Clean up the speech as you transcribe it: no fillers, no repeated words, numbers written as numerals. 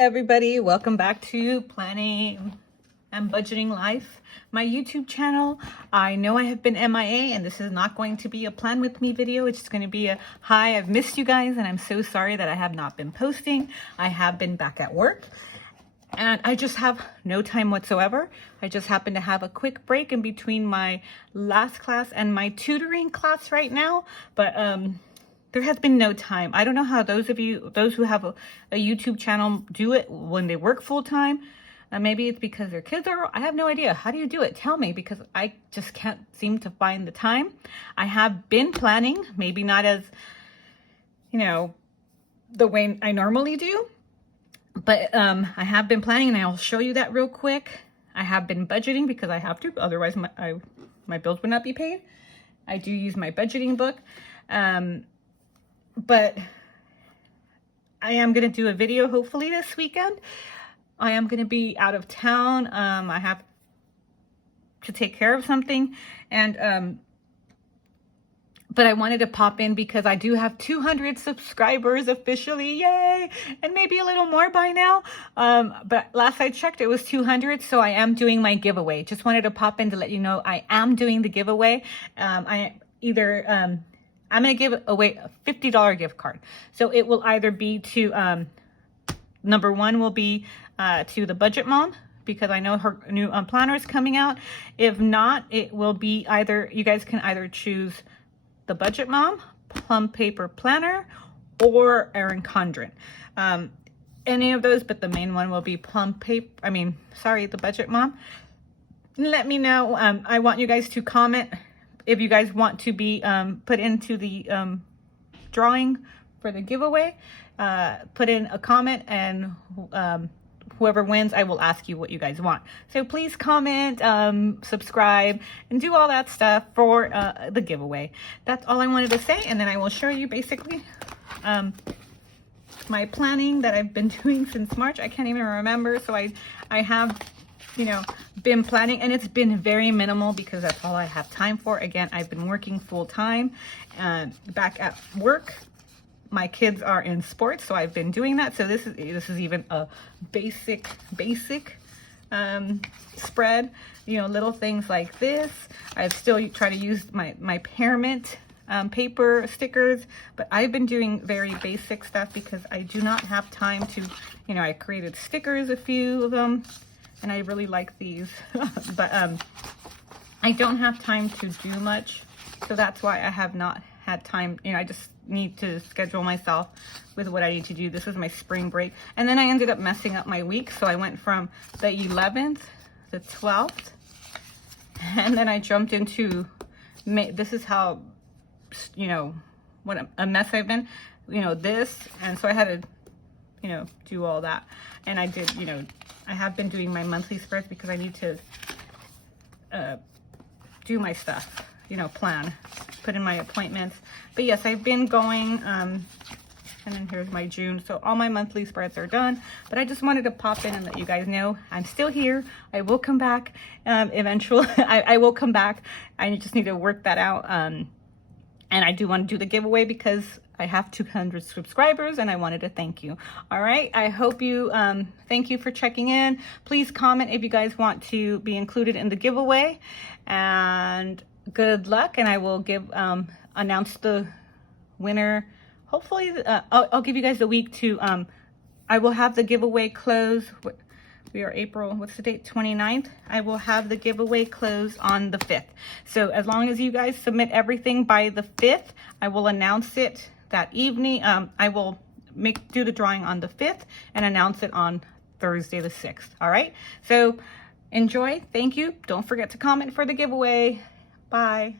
everybody, welcome back to Planning and Budgeting Life, my YouTube channel. I know I have been MIA and this is not going to be a plan with me video. It's just going to be a hi, I've missed you guys and I'm so sorry that I have not been posting. I have been back at work and I just have no time whatsoever. I just happen to have a quick break in between my last class and my tutoring class right now, but there has been no time. I don't know how those who have a YouTube channel do it when they work full time. Maybe it's because their kids are, I have no idea. How do you do it? Tell me, because I just can't seem to find the time. I have been planning, maybe not as, the way I normally do, but I have been planning and I'll show you that real quick. I have been budgeting because I have to, otherwise my bills would not be paid. I do use my budgeting book. But I am going to do a video hopefully this weekend. I am going to be out of town. I have to take care of something. And, but I wanted to pop in because I do have 200 subscribers officially. Yay! And maybe a little more by now. But last I checked, it was 200. So I am doing my giveaway. Just wanted to pop in to let you know I am doing the giveaway. I'm going to give away a $50 gift card. So it will either be to, number one will be to the Budget Mom, because I know her new planner is coming out. If not, it will be either, you guys can either choose the Budget Mom, Plum Paper Planner, or Erin Condren. Any of those, but the main one will be the Budget Mom. Let me know. I want you guys to comment if you guys want to be put into the drawing for the giveaway. Put in a comment and whoever wins, I will ask you what you guys want. So please comment, subscribe, and do all that stuff for the giveaway. That's all I wanted to say, and then I will show you basically my planning that I've been doing since March. I can't even remember, so I have been planning, and it's been very minimal because that's all I have time for. Again, I've been working full time back at work. My kids are in sports, so I've been doing that. So this is even a basic spread, little things like this. I still try to use my Pearmint paper stickers, but I've been doing very basic stuff because I do not have time to, I created stickers, a few of them, and I really like these, but I don't have time to do much. So that's why I have not had time. I just need to schedule myself with what I need to do. This is my spring break. And then I ended up messing up my week. So I went from the 11th, the 12th, and then I jumped into May. This is how, what a mess I've been, this. And so I had to, do all that. And I did, I have been doing my monthly spreads because I need to do my stuff, plan, put in my appointments. But yes, I've been going, and then here's my June. So all my monthly spreads are done, but I just wanted to pop in and let you guys know I'm still here. I will come back eventually. I will come back. I just need to work that out. And I do want to do the giveaway because I have 200 subscribers and I wanted to thank you. All right. I hope you, thank you for checking in. Please comment if you guys want to be included in the giveaway, and good luck. And I will announce the winner. Hopefully, I'll give you guys a week to, I will have the giveaway close. We are April, what's the date? 29th. I will have the giveaway close on the 5th. So as long as you guys submit everything by the 5th, I will announce it that evening. I will do the drawing on the 5th and announce it on Thursday the 6th. All right. So enjoy. Thank you. Don't forget to comment for the giveaway. Bye.